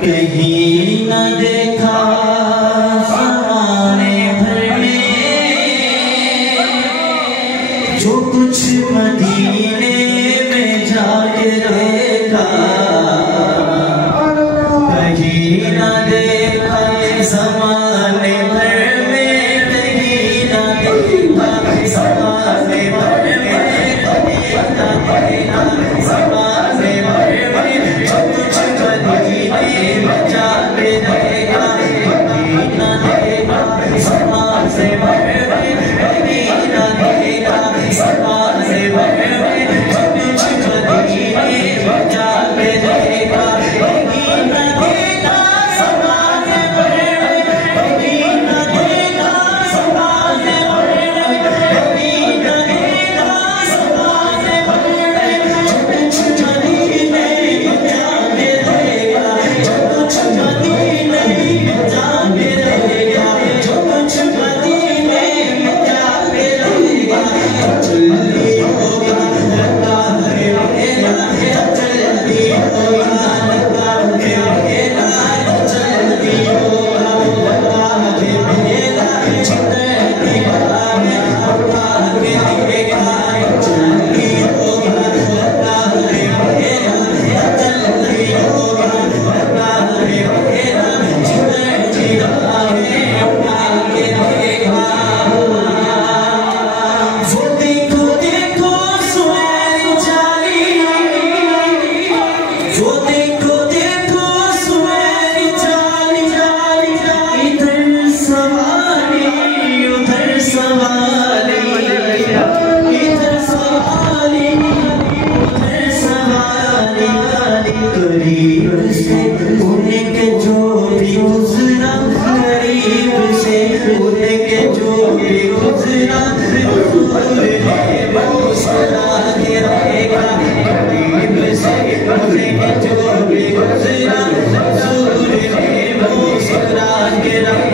कहीं न देखा ज़माने भर में जो कुछ मदीने में जाके देखा। कहीं न देखा ज़माने भर में, कहीं न देखा ज़माने भर में, कहीं न देखा ज़माने भर में जो कुछ मदीने में जाके देखा। कहीं न देखा ज़माने भर में, कहीं न देखा ज़माने भर में जो कुछ मदीने में जाके देखा। कहीं न देखा ज़माने भर में, कहीं न देखा ज़माने भर में, कहीं न देखा ज़माने भर में जो कुछ मदीने में जाके देखा। जो कुछ मदीने में जाके देखा, जो कुछ मदीने में जाके देखा। जल्दी होगा लगा है मेरा, जल्दी होगा लगा है मेरा, जल्दी होगा लगा है मेरा, जितनी बार लगा के देखा। जल्दी होगा लगा है मेरा, जल्दी होगा लगा है मेरा, जितनी बार लगा के देखा। वो देखो देखो सुनैनी जाली, वो देखो देखो सुनैनी जाली, इधर सवारी उधर सवारी, इधर सवारी उधर सवारी। करीब से उनके जो भी गुजरा, करीब से उनके जो भी गुजरा, हुजूर ने मुस्कुरा के रहेगा। करीब से उनके जो भी गुजरा, हुजूर ने मुस्कुरा के रहेगा।